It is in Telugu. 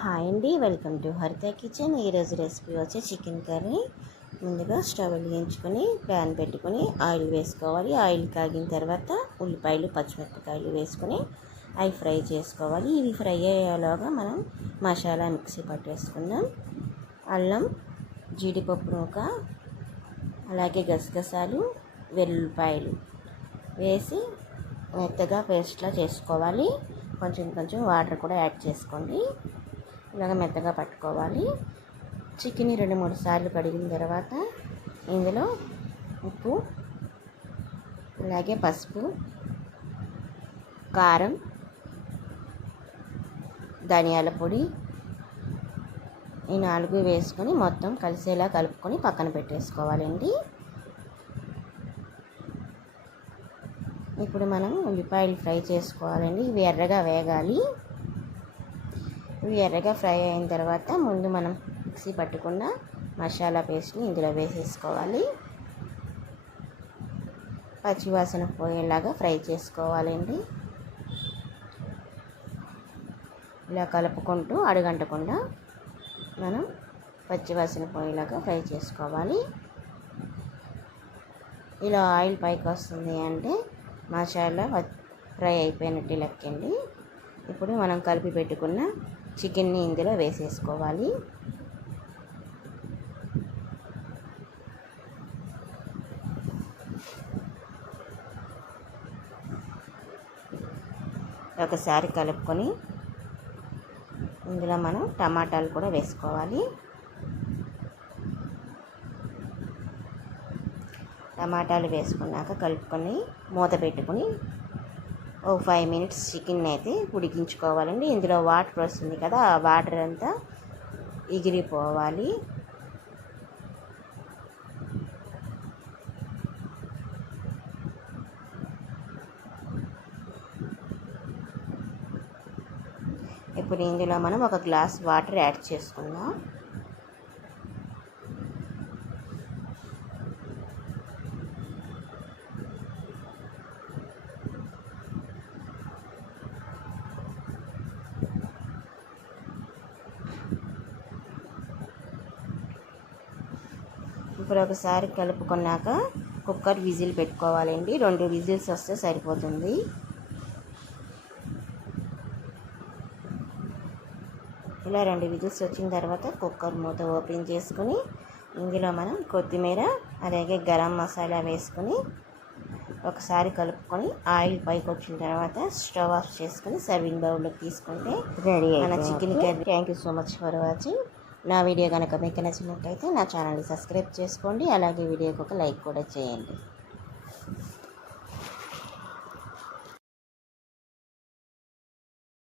హాయ్ అండి, వెల్కమ్ టు హరిత కిచెన్. ఈరోజు రెసిపీ వచ్చి చికెన్ కర్రీ. ముందుగా స్టవ్ వెలిగించుకొని ప్యాన్ పెట్టుకొని ఆయిల్ వేసుకోవాలి. ఆయిల్ కాగిన తర్వాత ఉల్లిపాయలు పచ్చిమిరపకాయలు వేసుకొని అవి ఫ్రై చేసుకోవాలి. ఇవి ఫ్రై అయ్యేలాగా మనం మసాలా మిక్సీ పట్టేసుకుందాం. అల్లం, జీడిపప్పు నూక, అలాగే గసగసాలు, వెల్లుల్లిపాయలు వేసి మెత్తగా పేస్ట్లా చేసుకోవాలి. కొంచెం వాటర్ కూడా యాడ్ చేసుకోండి. ఇలాగ మెత్తగా పట్టుకోవాలి. చికెన్ 2-3 సార్లు కడిగిన తర్వాత ఇందులో ఉప్పు, అలాగే పసుపు, కారం, ధనియాల పొడి ఈ 4 వేసుకొని మొత్తం కలిసేలా కలుపుకొని పక్కన పెట్టేసుకోవాలండి. ఇప్పుడు మనం ఉల్లిపాయలు ఫ్రై చేసుకోవాలండి. ఇవి ఎర్రగా వేగాలి. ఇవి ఎర్రగా ఫ్రై అయిన తర్వాత ముందు మనం మిక్సీ పట్టుకున్న మసాలా పేస్ట్ని ఇందులో వేసేసుకోవాలి. పచ్చివాసన పోయేలాగా ఫ్రై చేసుకోవాలండి. ఇలా కలుపుకుంటూ అడుగంటకుండా మనం పచ్చివాసన పోయేలాగా ఫ్రై చేసుకోవాలి. ఇలా ఆయిల్ పైకి వస్తుంది అంటే మసాలా ఫ్రై అయిపోయినట్టు లెక్కండి. ఇప్పుడు మనం కలిపి పెట్టుకున్న చికెన్ని ఇందులో వేసేసుకోవాలి. ఒకసారి కలుపుకొని ఇందులో మనం టమాటాలు కూడా వేసుకోవాలి. టమాటాలు వేసుకున్నాక కలుపుకొని మూత పెట్టుకొని 5 మినిట్స్ చికెన్ అయితే ఉడికించుకోవాలండి. ఇందులో వాటర్ వస్తుంది కదా, ఆ వాటర్ అంతా ఎగిరిపోవాలి. ఇప్పుడు ఇందులో మనం 1 గ్లాస్ వాటర్ యాడ్ చేసుకుందాం. ఇప్పుడు ఒకసారి కలుపుకున్నాక కుక్కర్ విజిల్ పెట్టుకోవాలండి. 2 విజిల్స్ వస్తే సరిపోతుంది. ఇలా 2 విజిల్స్ వచ్చిన తర్వాత కుక్కర్ మూత ఓపెన్ చేసుకుని ఇందులో మనం కొత్తిమీర అలాగే గరం మసాలా వేసుకొని ఒకసారి కలుపుకొని ఆయిల్ పైకి వచ్చిన తర్వాత స్టవ్ ఆఫ్ చేసుకుని సర్వింగ్ బౌల్లోకి తీసుకుంటే రెడీ మన chicken curry. Thank you so much for watching. నా వీడియో కనుక మీకు నచ్చినట్టయితే నా ఛానల్ని సబ్స్క్రైబ్ చేసుకోండి. అలాగే వీడియోకి ఒక లైక్ కూడా చేయండి.